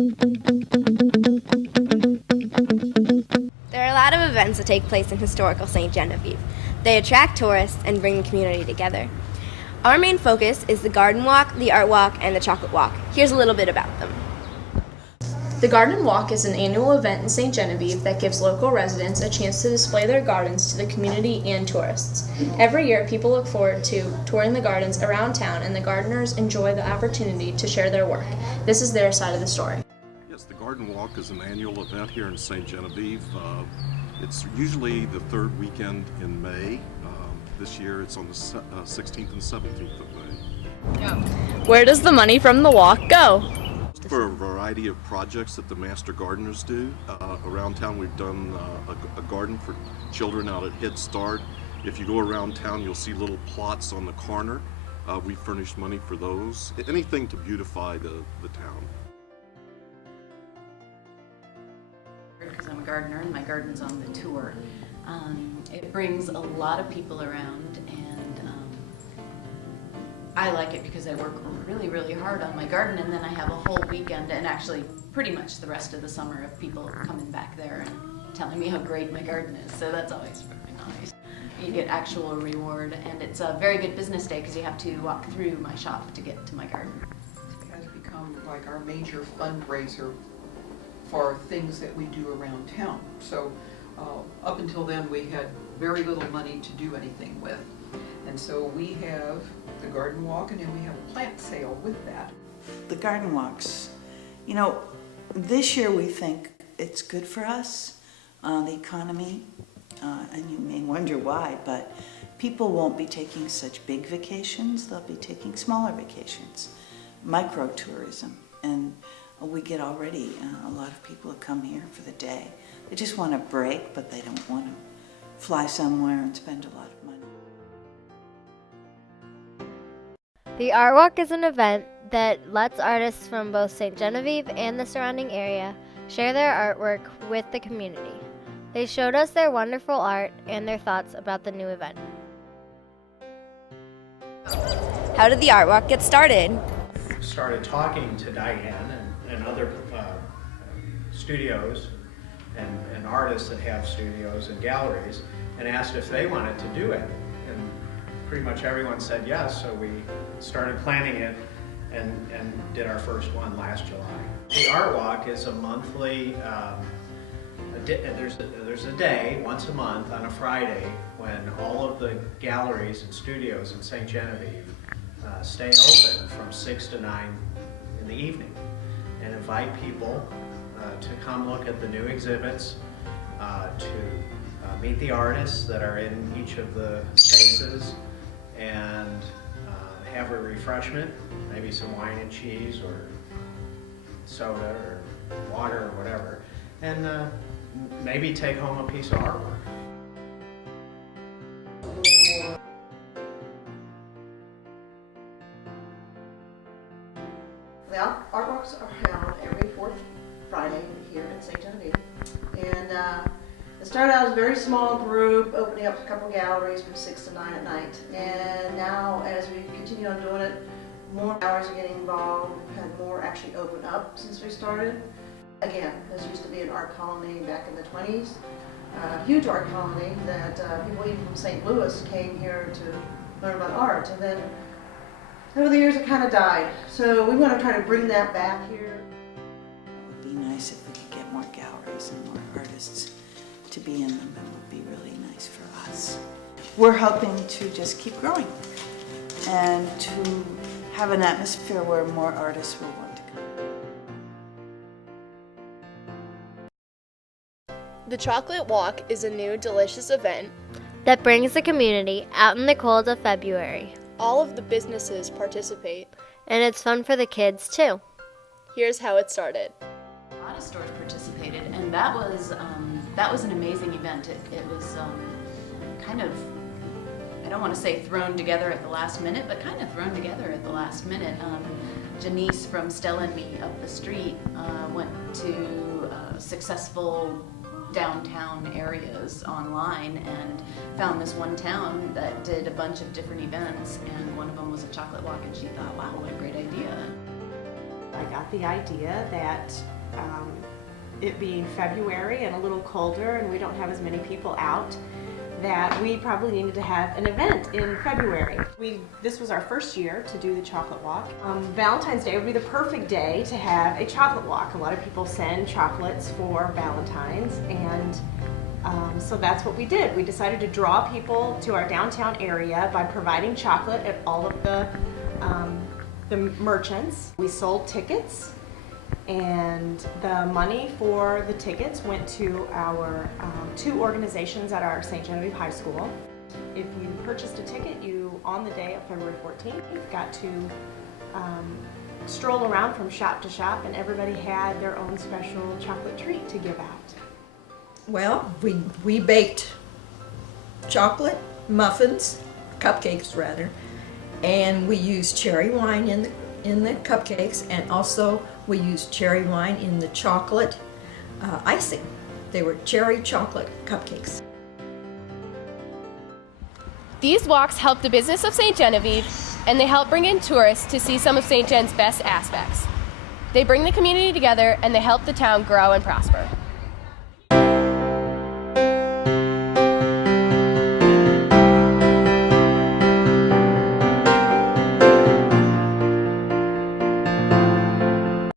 There are a lot of events that take place in historical St. Genevieve. They attract tourists and bring the community together. Our main focus is the Garden Walk, the Art Walk, and the Chocolate Walk. Here's a little bit about them. The Garden Walk is an annual event in St. Genevieve that gives local residents a chance to display their gardens to the community and tourists. Every year, people look forward to touring the gardens around town, and the gardeners enjoy the opportunity to share their work. This is their side of the story. Yes, the Garden Walk is an annual event here in St. Genevieve. It's usually the third weekend in May. This year it's on the 16th and 17th of May. Where does the money from the walk go? For a variety of projects that the Master Gardeners do. Around town we've done a garden for children out at Head Start. If you go around town you'll see little plots on the corner. We furnish money for those. Anything to beautify the town. Because I'm a gardener and my garden's on the tour. It brings a lot of people around, and I like it because I work really, really hard on my garden, and then I have a whole weekend and actually pretty much the rest of the summer of people coming back there and telling me how great my garden is, so that's always very nice. You get actual reward, and it's a very good business day because you have to walk through my shop to get to my garden. It has become like our major fundraiser for things that we do around town. So up until then we had very little money to do anything with. And so we have the Garden Walk, and then we have a plant sale with that. The garden walks, you know, this year we think it's good for us, the economy, and you may wonder why, but people won't be taking such big vacations, they'll be taking smaller vacations, micro-tourism, and we get already a lot of people who come here for the day. They just want a break, but they don't want to fly somewhere and spend a lot of money. The Art Walk is an event that lets artists from both St. Genevieve and the surrounding area share their artwork with the community. They showed us their wonderful art and their thoughts about the new event. How did the Art Walk get started? Started talking to Diane and other studios and artists that have studios and galleries, and asked if they wanted to do it. And pretty much everyone said yes, so we started planning it and did our first one last July. The Art Walk is a monthly, there's a day once a month on a Friday when all of the galleries and studios in St. Genevieve stay open from 6 to 9 in the evening and invite people to come look at the new exhibits, to meet the artists that are in each of the spaces, and have a refreshment, maybe some wine and cheese or soda or water or whatever, and maybe take home a piece of artwork. The art walks are held every fourth Friday here in St. Genevieve, and it started out as a very small group, opening up a couple galleries from 6 to 9 at night, and now as we continue on doing it, more galleries are getting involved. We've had more actually open up since we started. Again, this used to be an art colony back in the 20s, a huge art colony that people even from St. Louis came here to learn about art, and then over the years it kind of died. So we want to try to bring that back here. It would be nice if we could get more galleries and more artists to be in them. It would be really nice for us. We're hoping to just keep growing and to have an atmosphere where more artists will want to come. The Chocolate Walk is a new, delicious event that brings the community out in the cold of February. All of the businesses participate, and it's fun for the kids too. Here's how it started. A lot of stores participated, and that was an amazing event. It was kind of, I don't want to say thrown together at the last minute, but kind of thrown together at the last minute. Janice from Stella and Me up the street went to successful downtown areas online and found this one town that did a bunch of different events, and one of them was a chocolate walk, and she thought, wow, what a great idea. I got the idea that it being February and a little colder and we don't have as many people out, that we probably needed to have an event in February. This was our first year to do the chocolate walk. Valentine's Day would be the perfect day to have a chocolate walk. A lot of people send chocolates for Valentine's, and so that's what we did. We decided to draw people to our downtown area by providing chocolate at all of the merchants. We sold tickets, and the money for the tickets went to our two organizations at our St. Genevieve High School. If you purchased a ticket, you, on the day of February 14th, got to stroll around from shop to shop, and everybody had their own special chocolate treat to give out. Well, we baked chocolate muffins, cupcakes rather, and we used cherry wine in the cupcakes, and also we used cherry wine in the chocolate icing. They were cherry chocolate cupcakes. These walks help the business of St. Genevieve, and they help bring in tourists to see some of St. Gen's best aspects. They bring the community together, and they help the town grow and prosper.